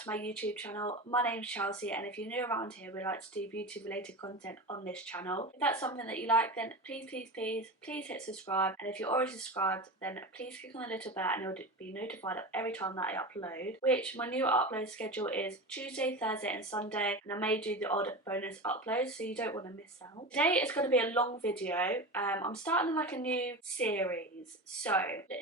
to my YouTube channel. My name's Chelsea, and if you're new around here, we like to do beauty related content on this channel. If that's something that you like, then please hit subscribe, and if you're already subscribed, then please click on the little bell and you'll be notified of every time that I upload, which my new upload schedule is Tuesday, Thursday and Sunday, and I may do the odd bonus uploads, so you don't want to miss out. Today is going to be a long video. I'm starting like a new series, so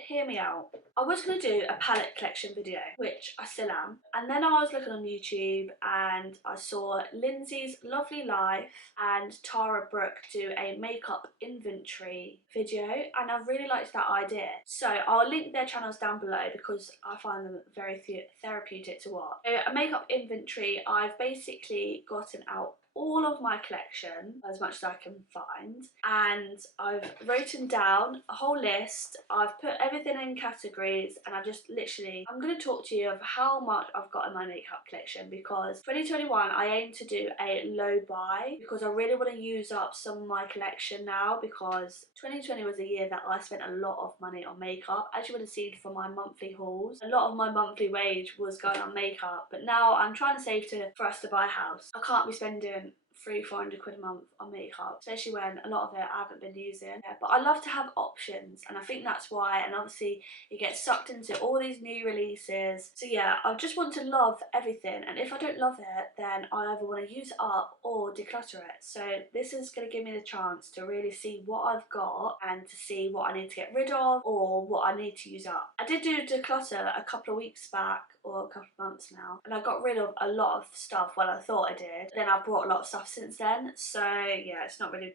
hear me out. I was going to do a palette collection video, which I still am, and then I was looking on YouTube and I saw Lindsay's Lovely Life and Tara Brooke do a makeup inventory video, and I really liked that idea. So I'll link their channels down below because I find them very therapeutic to watch. So a makeup inventory, I've basically gotten out all of my collection as much as I can find, and I've written down a whole list. I've put everything in categories, and I'm going to talk to you of how much I've got in my makeup collection, because 2021 I aim to do a low buy because I really want to use up some of my collection now, because 2020 was a year that I spent a lot of money on makeup. As you would have seen from my monthly hauls, a lot of my monthly wage was going on makeup, but now I'm trying to save for us to buy a house. I can't be spending 300-400 quid a month on makeup, especially when a lot of it I haven't been using. Yeah, but I love to have options, and I think that's why. And obviously you get sucked into all these new releases, so yeah, I just want to love everything, and if I don't love it, then I either want to use it up or declutter it. So this is going to give me the chance to really see what I've got and to see what I need to get rid of or what I need to use up. I did do declutter a couple of weeks back, or a couple of months now, and I got rid of a lot of stuff. Well, I thought I did. Then I've brought a lot of stuff since then, so yeah, it's not really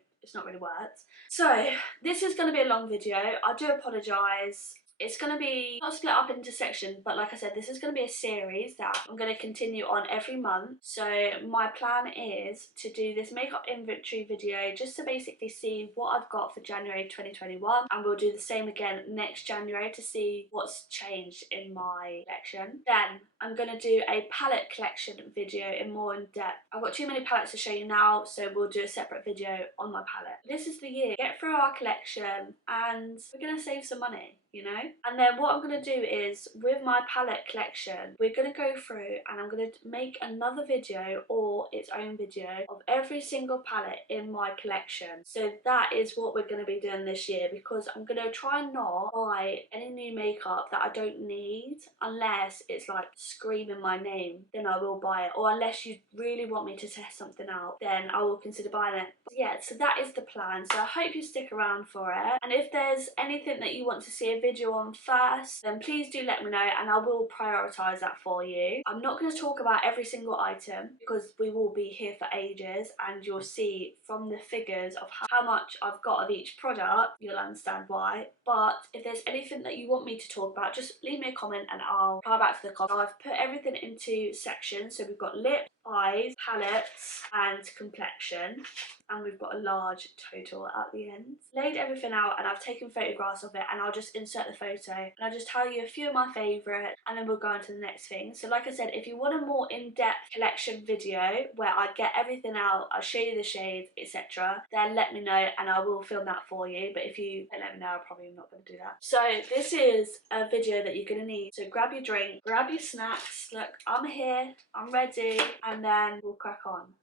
worked. So this is going to be a long video. I do apologise. It's going to be not split up into sections, but like I said, this is going to be a series that I'm going to continue on every month. So my plan is to do this makeup inventory video just to basically see what I've got for January 2021, and we'll do the same again next January to see what's changed in my collection. Then I'm going to do a palette collection video in more in depth. I've got too many palettes to show you now, so we'll do a separate video on my palette. This is the year. Get through our collection and we're going to save some money, you know? And then what I'm going to do is, with my palette collection, we're going to go through and I'm going to make another video or its own video of every single palette in my collection. So that is what we're going to be doing this year, because I'm going to try and not buy any new makeup that I don't need, unless it's like screaming my name, then I will buy it, or unless you really want me to test something out, then I will consider buying it. But yeah, so that is the plan, so I hope you stick around for it. And if there's anything that you want to see a video on first, then please do let me know and I will prioritise that for you. I'm not going to talk about every single item because we will be here for ages, and you'll see from the figures of how much I've got of each product, you'll understand why. But if there's anything that you want me to talk about, just leave me a comment and I'll come back to the comment. I've put everything into sections, so we've got lips, eyes, palettes and complexion, and we've got a large total at the end. Laid everything out and I've taken photographs of it, and I'll just insert the photo and I'll just tell you a few of my favourites, and then we'll go on to the next thing. So like I said, if you want a more in-depth collection video where I get everything out, I'll show you the shades, etc., then let me know and I will film that for you. But if you don't let me know, I'm probably not going to do that. So this is a video that you're going to need. So grab your drink, grab your snacks. Look, I'm here, I'm ready, and then we'll crack on.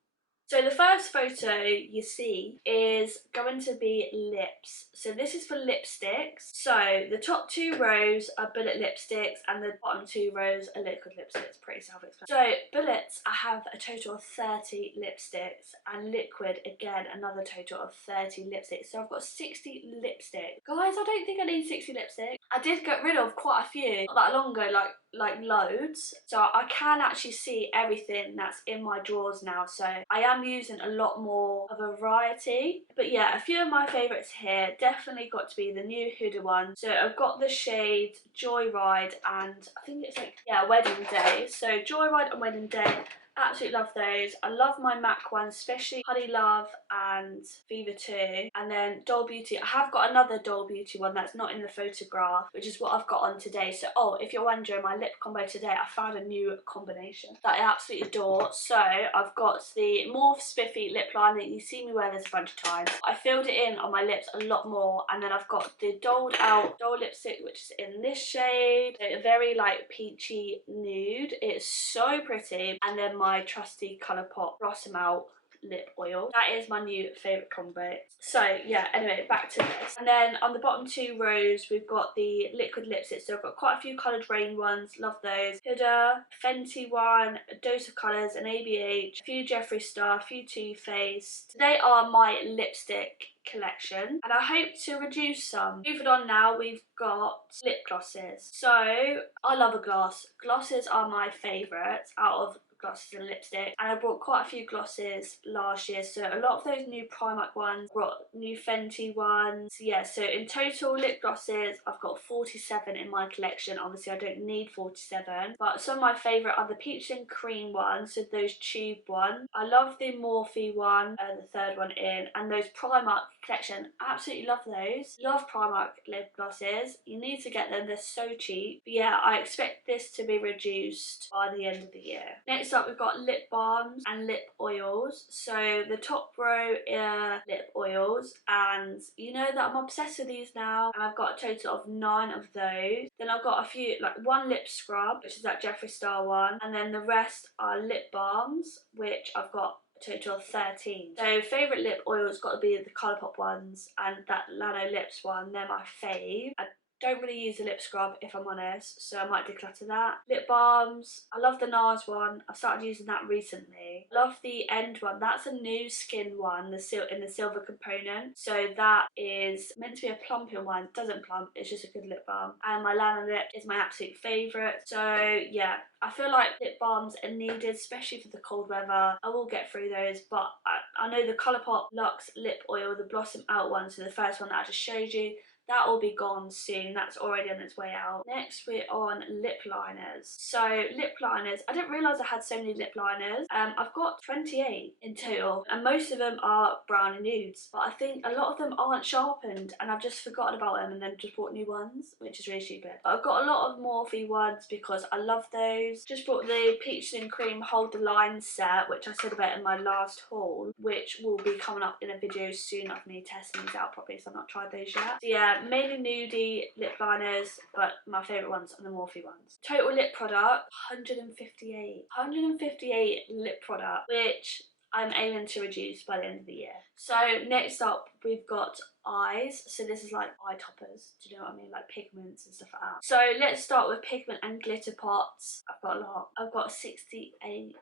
So the first photo you see is going to be lips. So this is for lipsticks. So the top 2 rows are bullet lipsticks and the bottom 2 rows are liquid lipsticks. Pretty self-explanatory. So bullets, I have a total of 30 lipsticks, and liquid, again, another total of 30 lipsticks. So I've got 60 lipsticks. Guys, I don't think I need 60 lipsticks. I did get rid of quite a few not that long ago, like loads, so I can actually see everything that's in my drawers now, so I am using a lot more of a variety. But yeah, a few of my favourites here definitely got to be the new Huda one. So I've got the shade Joyride and I think it's like, yeah, Wedding Day. So Joyride and Wedding Day, Absolutely love those. I love my MAC ones, especially Honey Love and Viva 2. And then Doll Beauty. I have got another Doll Beauty one that's not in the photograph, which is what I've got on today. So, oh, if you're wondering, my lip combo today, I found a new combination that I absolutely adore. So, I've got the Morphe Spiffy lip liner. You see me wear this a bunch of times. I filled it in on my lips a lot more. And then I've got the dolled out doll lipstick, which is in this shade. So, a very like peachy nude. It's so pretty. And then my trusty Colourpop Blossom Out lip oil. That is my new favourite combo. So yeah, anyway, back to this. And then on the bottom two rows, we've got the liquid lipsticks. So I've got quite a few coloured rain ones, love those. Huda, Fenty one, a Dose of Colours, an ABH, a few Jeffree Star, a few Too Faced. They are my lipstick collection, and I hope to reduce some. Moving on now, we've got lip glosses. So I love a gloss. Glosses are my favourites out of glosses and lipstick, and I brought quite a few glosses last year, so a lot of those new Primark ones, brought new Fenty ones. Yeah, so in total lip glosses I've got 47 in my collection. Obviously I don't need 47, but some of my favourite are the peach and cream ones, so those tube ones. I love the Morphe one, the third one in, and those Primark collection, absolutely love those. Love Primark lip glosses. You need to get them, they're so cheap. But yeah, I expect this to be reduced by the end of the year. Next up, we've got lip balms and lip oils. So the top row are lip oils, and you know that I'm obsessed with these now, and I've got a total of 9 of those. Then I've got a few, like one lip scrub, which is that Jeffree Star one, and then the rest are lip balms, which I've got total of 13. So favourite lip oils got to be the Colourpop ones and that Lano Lips one. They're my fave. I don't really use a lip scrub if I'm honest, so I might declutter that. Lip balms, I love the NARS one. I've started using that recently. I love the End one. That's a new skin one, in the silver component. So that is meant to be a plumping one. It doesn't plump, it's just a good lip balm. And my Lano Lip is my absolute favourite. So yeah, I feel like lip balms are needed, especially for the cold weather. I will get through those, but I know the Colourpop Luxe lip oil, the Blossom Out one, so the first one that I just showed you, that will be gone soon. That's already on its way out. Next, we're on lip liners. So lip liners, I didn't realise I had so many lip liners. I've got 28 in total, and most of them are brown and nudes, but I think a lot of them aren't sharpened, and I've just forgotten about them and then just bought new ones, which is really stupid. But I've got a lot of Morphe ones because I love those. Just bought the Peach and Cream Hold the Line set, which I said about in my last haul, which will be coming up in a video soon of me testing these out properly, so I've not tried those yet. So yeah, mainly nudie lip liners, but my favourite ones are the Morphe ones. Total lip product, 158. 158 lip product, which I'm aiming to reduce by the end of the year. So next up, we've got eyes. So this is like eye toppers, do you know what I mean? Like pigments and stuff like that. So let's start with Pigment and Glitter pots. I've got a lot. I've got 68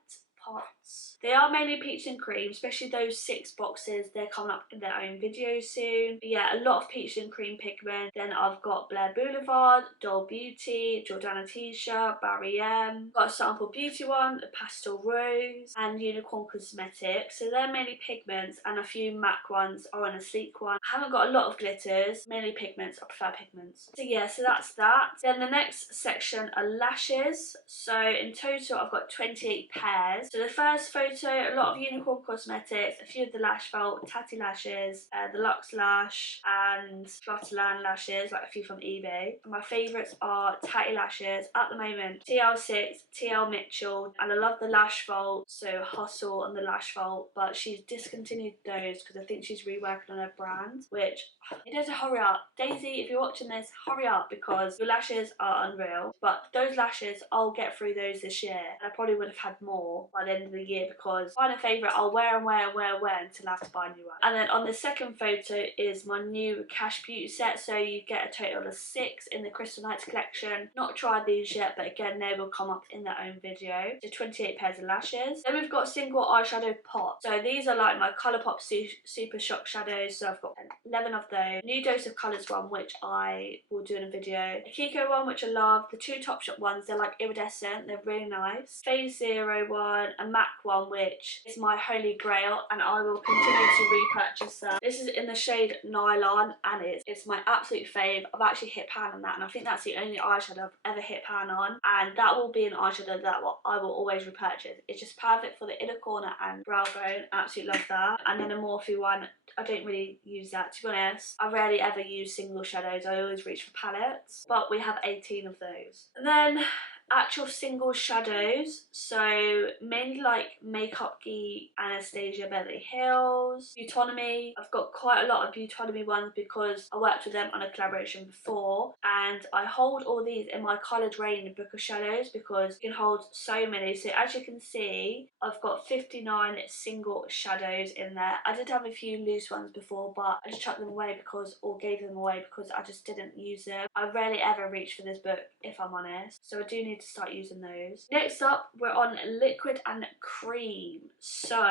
pots. They are mainly peach and cream, especially those 6 boxes. They're coming up in their own video soon. But yeah, a lot of peach and cream pigment. Then I've got Blair Boulevard, Doll Beauty, Jordana T-shirt, Barry M. Got a Sample Beauty one, a Pastel Rose, and Unicorn Cosmetics. So they're mainly pigments, and a few MAC ones are on a sleek one. I haven't got a lot of glitters, mainly pigments. I prefer pigments. So yeah, so that's that. Then the next section are lashes. So in total, I've got 28 pairs. So the first photo, a lot of Unicorn Cosmetics, a few of the Lash Vault, Tatty Lashes, the Luxe Lash, and Flutterland lashes, like a few from eBay. And my favourites are Tatty Lashes at the moment, TL6, TL Mitchell, and I love the Lash Vault, so Hustle and the Lash Vault, but she's discontinued those because I think she's reworking on her brand, which you need to hurry up. Daisy, if you're watching this, hurry up because your lashes are unreal. But those lashes, I'll get through those this year, and I probably would have had more by the end of the year because find a favourite, I'll wear and wear and wear and wear until I have to buy a new one. And then on the second photo is my new Cash Beauty set, so you get a total of 6 in the Crystal Nights collection. Not tried these yet, but again they will come up in their own video. So 28 pairs of lashes. Then we've got single eyeshadow pots. So these are like my Colourpop Super Shock shadows. So I've got 11 of those. New Dose of Colours one, which I will do in a video. A Kiko one, which I love. The two Topshop ones, they're like iridescent, they're really nice. Phase Zero one, a MAC one, which is my holy grail, and I will continue to repurchase that. This is in the shade Nylon, and it's my absolute fave. I've actually hit pan on that, and I think that's the only eyeshadow I've ever hit pan on, and that will be an eyeshadow that I will always repurchase. It's just perfect for the inner corner and brow bone. Absolutely love that. And then a Morphe one, I don't really use that, to be honest. I rarely ever use single shadows. I always reach for palettes, but we have 18 of those. And then actual single shadows, so mainly like Makeup Geek, Anastasia Beverly Hills, Beautonomy. I've got quite a lot of Beautonomy ones because I worked with them on a collaboration before, and I hold all these in my coloured rain book of shadows because you can hold so many. So as you can see, I've got 59 single shadows in there. I did have a few loose ones before, but I just chucked them away or gave them away because I just didn't use them. I rarely ever reach for this book, if I'm honest, so I do need to start using those. Next up, we're on liquid and cream. So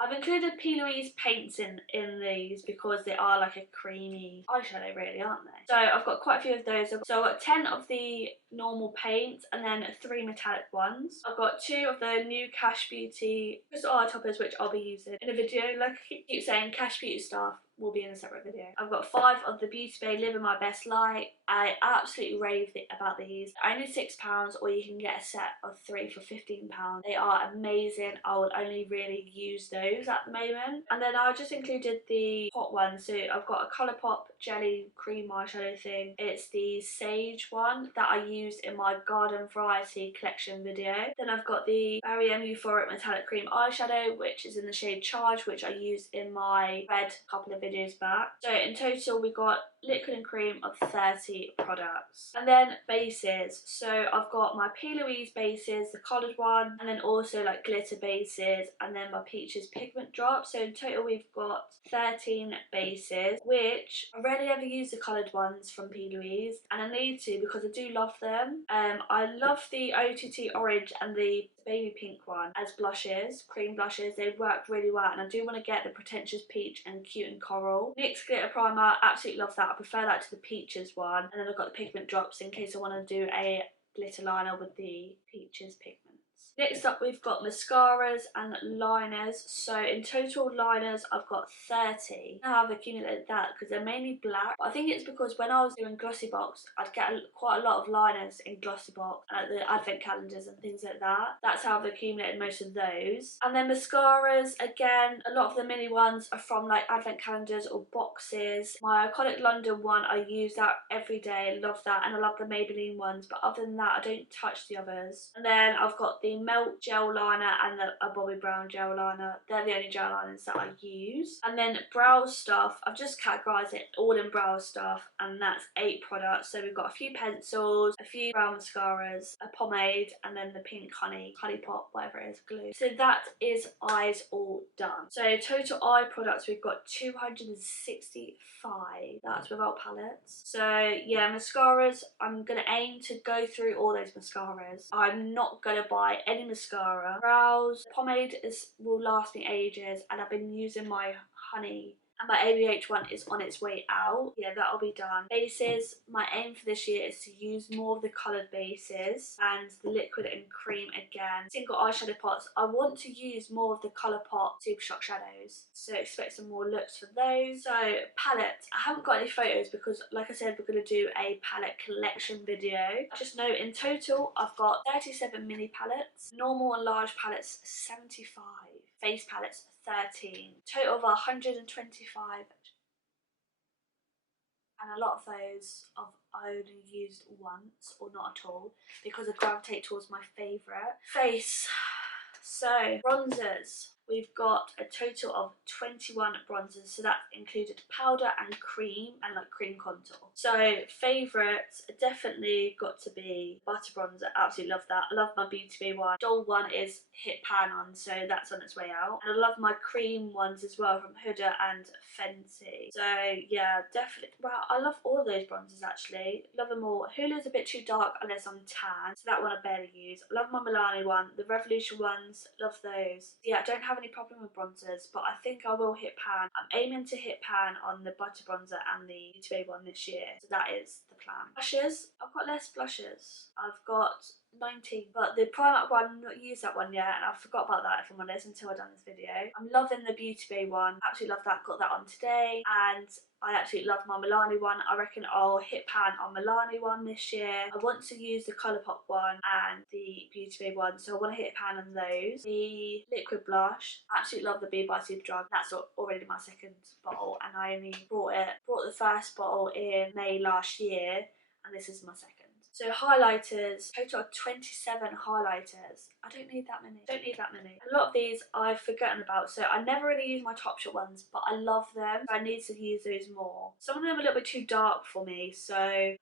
I've included P. Louise paints in these because they are like a creamy eyeshadow, really, aren't they? So I've got quite a few of those. So I've got 10 of the normal paints and then 3 metallic ones. I've got 2 of the new Cash Beauty crystal eye toppers, which I'll be using in a video. Like I keep saying, Cash Beauty stuff will be in a separate video. I've got 5 of the Beauty Bay Living My Best Light. I absolutely rave about these. Only £6, or you can get a set of 3 for £15. They are amazing. I will only really use those at the moment. And then I just included the pot one. So I've got a Colourpop jelly cream eyeshadow thing. It's the Sage one that I used in my Garden Variety collection video. Then I've got the Barry M Euphoric Metallic Cream eyeshadow, which is in the shade Charge, which I used in my red couple of videos back. So in total we got liquid and cream of 30 products. And then bases. So I've got my P. Louise bases, the coloured one, and then also like glitter bases, and then my Peaches pigment drops. So in total we've got 13 bases, which I rarely ever use the coloured ones from P. Louise, and I need to because I do love them. I love the OTT orange and the baby pink one as blushes, cream blushes. They work really well, and I do want to get the Pretentious Peach and Cute and Coral. NYX glitter primer, absolutely love that. I prefer that to the Peaches one. And then I've got the pigment drops in case I want to do a glitter liner with the Peaches pigments. Next up we've got mascaras and liners. So in total liners I've got 30. Now I've accumulated that because they're mainly black. But I think it's because when I was doing Glossy Box, I'd get quite a lot of liners in Glossy Box, like the advent calendars and things like that. That's how I've accumulated most of those. And then mascaras, again, a lot of the mini ones are from like advent calendars or boxes. My Iconic London one, I use that every day, love that, and I love the Maybelline ones, but other than that I don't touch the others. And then I've got the Melt gel liner and a Bobbi Brown gel liner. They're the only gel liners that I use. And then brow stuff, I've just categorised it all in brow stuff, and that's 8 products. So we've got a few pencils, a few brow mascaras, a pomade, and then the pink honey pop, whatever it is, glue. So that is eyes all done. So total eye products we've got 265. That's without palettes. So yeah, mascaras, I'm gonna aim to go through all those mascaras. I'm not gonna buy any mascara. Brows, pomade will last me ages, and I've been using my honey, and my ABH one is on its way out. Yeah, that'll be done. Bases, my aim for this year is to use more of the coloured bases and the liquid and cream again. Single eyeshadow pots, I want to use more of the Colourpop Super Shock shadows, so expect some more looks for those. So palettes, I haven't got any photos because like I said, we're going to do a palette collection video. Just know in total I've got 37 mini palettes, normal and large palettes 75, face palettes 13, total of 125, and a lot of those I've only used once or not at all because I gravitate towards my favourite. Face, so bronzers, we've got a total of 21 bronzers, so that included powder and cream and like cream contour. So favourites definitely got to be butter bronzer, absolutely love that. I love my Beauty Bay one. Doll one is hit pan on, so that's on its way out. And I love my cream ones as well from Huda and Fenty. So yeah, definitely, well, I love all of those bronzers actually, love them all. Hula's a bit too dark unless I'm tan, so that one I barely use. I love my Milani one, the Revolution ones, love those. Yeah, I don't have have any problem with bronzers, but I think I will hit pan. I'm aiming to hit pan on the butter bronzer and the Beauty Bay one this year, so that is the plan. Blushes, I've got less blushes. I've got 19, but the Primark one, not used that one yet, and I forgot about that if I'm honest until I've done this video. I'm loving the Beauty Bay one, absolutely love that, got that on today, and I absolutely love my Milani one. I reckon I'll hit pan on Milani one this year. I want to use the Colourpop one and the Beauty Bay one, so I want to hit pan on those. The liquid blush, I absolutely love the Be by Superdrug. That's already my second bottle, and I only brought the first bottle in May last year, and this is my second. So highlighters, total of 27 highlighters. I don't need that many. A lot of these I've forgotten about, so I never really use my Topshop ones, but I love them. So I need to use those more. Some of them are a little bit too dark for me, so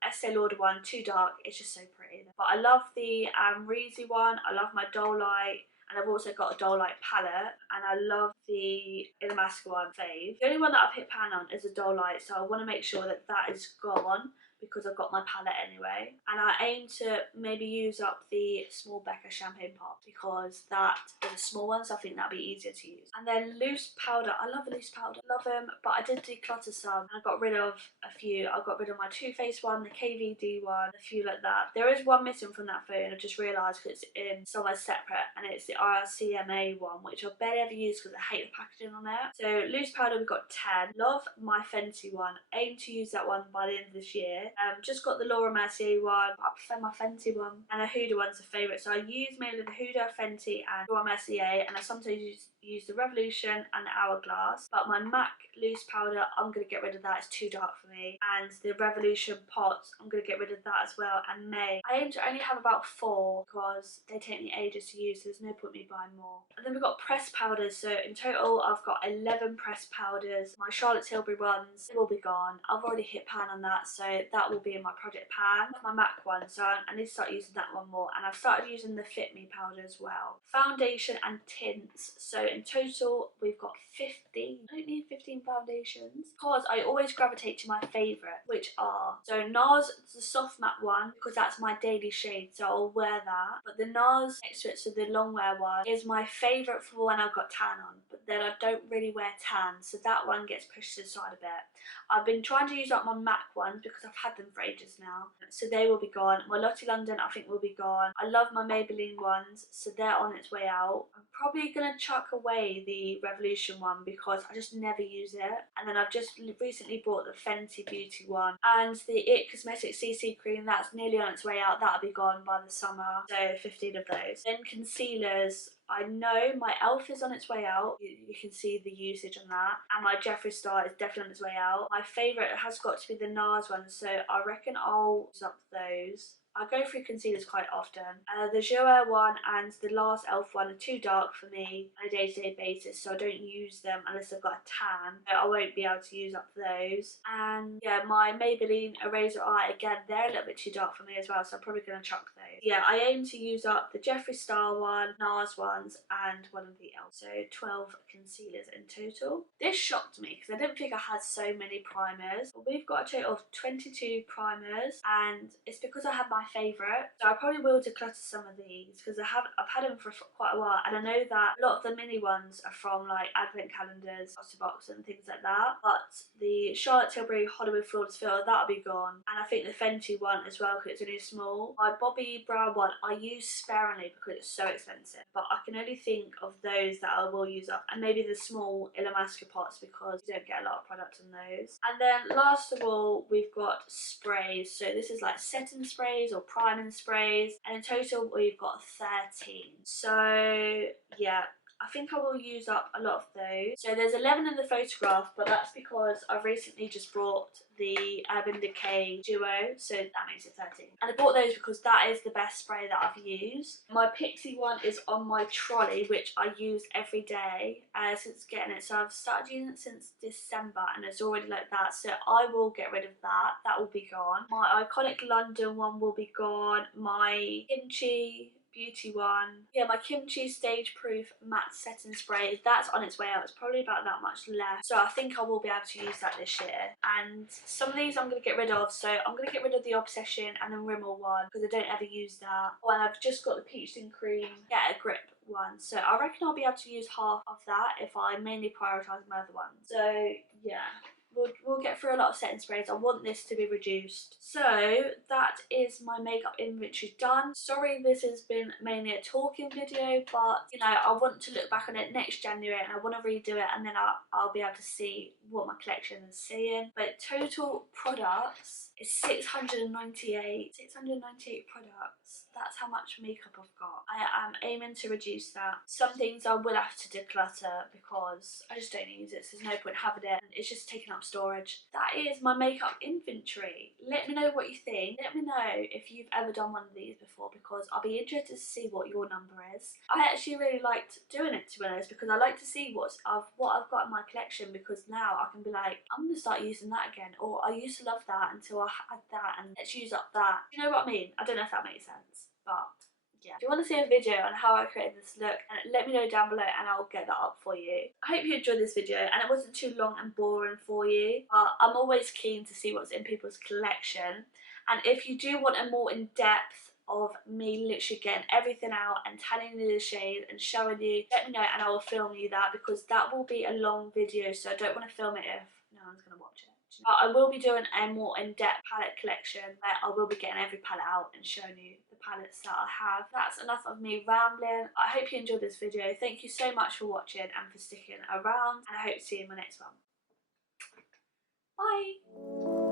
Estee Lauder one, too dark. It's just so pretty. But I love the Amrezy one. I love my Doll Light. And I've also got a Doll Light palette, and I love the Illamasqua one fave. The only one that I've hit pan on is a Doll Light, so I want to make sure that that is gone, because I've got my palette anyway. And I aim to maybe use up the small Becca champagne pop, because that is a small one, so I think that'll be easier to use. And then loose powder, I love loose powder, love them, but I did declutter some and I got rid of a few. I got rid of my Too Faced one, the KVD one, a few like that. There is one missing from that phone, I've just realised, because it's in somewhere separate, and it's the RCMA one, which I've barely ever used because I hate the packaging on it. So loose powder, we've got 10. Love my Fenty one, aim to use that one by the end of this year. Just got the Laura Mercier one, but I prefer my Fenty one, and a Huda one's a favourite. So I use mainly the Huda, Fenty and Laura Mercier, and I sometimes use the Revolution and the Hourglass. But my MAC loose powder, I'm going to get rid of that, it's too dark for me. And the Revolution pots, I'm going to get rid of that as well. And May, I aim to only have about 4 because they take me ages to use, so there's no point me buying more. And then we've got pressed powders, so in total I've got 11 pressed powders. My Charlotte Tilbury ones, they will be gone. I've already hit pan on that, so that will be in my project pan. My MAC one, so I need to start using that one more. And I've started using the Fit Me powder as well. Foundation and tints, so in total we've got 15. I don't need 15 foundations because I always gravitate to my favourite, which are, so NARS, the soft matte one, because that's my daily shade, so I'll wear that. But the NARS next to it, so the long wear one, is my favourite for when I've got tan on, but then I don't really wear tan, so that one gets pushed to the side a bit. I've been trying to use up my MAC ones because I've had them for ages now, so they will be gone. My Lottie London I think will be gone. I love my Maybelline ones, so they're on its way out. I'm probably going to chuck away the Revolution one because I just never use it. And then I've just recently bought the Fenty Beauty one and the It Cosmetics CC cream, that's nearly on its way out. That'll be gone by the summer, so 15 of those. Then concealers, I know my e.l.f. is on its way out. You can see the usage on that. And my Jeffree Star is definitely on its way out. My favourite has got to be the NARS one, so I reckon I'll use up those. I go through concealers quite often. The Joelle one and the last e.l.f. one are too dark for me on a day-to-day basis, so I don't use them unless I've got a tan. So I won't be able to use up those. And yeah, my Maybelline Eraser Eye, again, they're a little bit too dark for me as well, so I'm probably going to chuck those. Yeah, I aim to use up the Jeffree Star one, NARS ones, and one of the e.l.f. So 12 concealers in total. This shocked me because I didn't think I had so many primers. But we've got a total of 22 primers, and it's because I have my favourite. So I probably will declutter some of these because I've had them for quite a while, and I know that a lot of the mini ones are from like advent calendars, box and things like that. But the Charlotte Tilbury Hollywood Flawless Fill, that'll be gone. And I think the Fenty one as well because it's only small. My Bobbi Brown one I use sparingly because it's so expensive, but I can only think of those that I will use up, and maybe the small Illamasqua pots because you don't get a lot of product on those. And then last of all, we've got sprays. So this is like setting sprays or priming sprays, and in total we've got 13. So yeah, I think I will use up a lot of those. So there's 11 in the photograph, but that's because I've recently just bought the Urban Decay Duo, so that makes it 13. And I bought those because that is the best spray that I've used. My Pixie one is on my trolley, which I use every day since getting it. So I've started using it since December, and it's already like that. So I will get rid of that. That will be gone. My Iconic London one will be gone. My Kimchi Beauty one, yeah, my Kimchi Stage Proof Matte Setting Spray, that's on its way out. It's probably about that much left, so I think I will be able to use that this year. And some of these I'm going to get rid of, so I'm going to get rid of the Obsession and the Rimmel one because I don't ever use that. Oh, and I've just got the Peach and Cream Get a Grip ones. So I reckon I'll be able to use half of that if I mainly prioritise my other ones. So yeah. We'll get through a lot of setting sprays. I want this to be reduced. So that is my makeup inventory done. Sorry this has been mainly a talking video, but you know, I want to look back on it next January and I want to redo it, and then I'll be able to see what my collection is saying. But total products is 698. 698 products. That's how much makeup I've got. I am aiming to reduce that. Some things I will have to declutter because I just don't use it, so there's no point having it. It's just taking up storage. That is my makeup inventory. Let me know what you think. Let me know if you've ever done one of these before, because I'll be interested to see what your number is. I actually really liked doing it, to be honest, because I like to see what I've got in my collection, because now I can be like, I'm gonna start using that again, or I used to love that until I had that, and let's use up that. You know what I mean? I don't know if that makes sense, but yeah. If you want to see a video on how I created this look, and let me know down below and I'll get that up for you. I hope you enjoyed this video and it wasn't too long and boring for you, but I'm always keen to see what's in people's collection. And if you do want a more in-depth of me literally getting everything out and telling you the shade and showing you, let me know and I will film you that, because that will be a long video, so I don't want to film it if no one's going to watch it. But I will be doing a more in-depth palette collection where I will be getting every palette out and showing you the palettes that I have. That's enough of me rambling. I hope you enjoyed this video. Thank you so much for watching and for sticking around, and I hope to see you in my next one. Bye!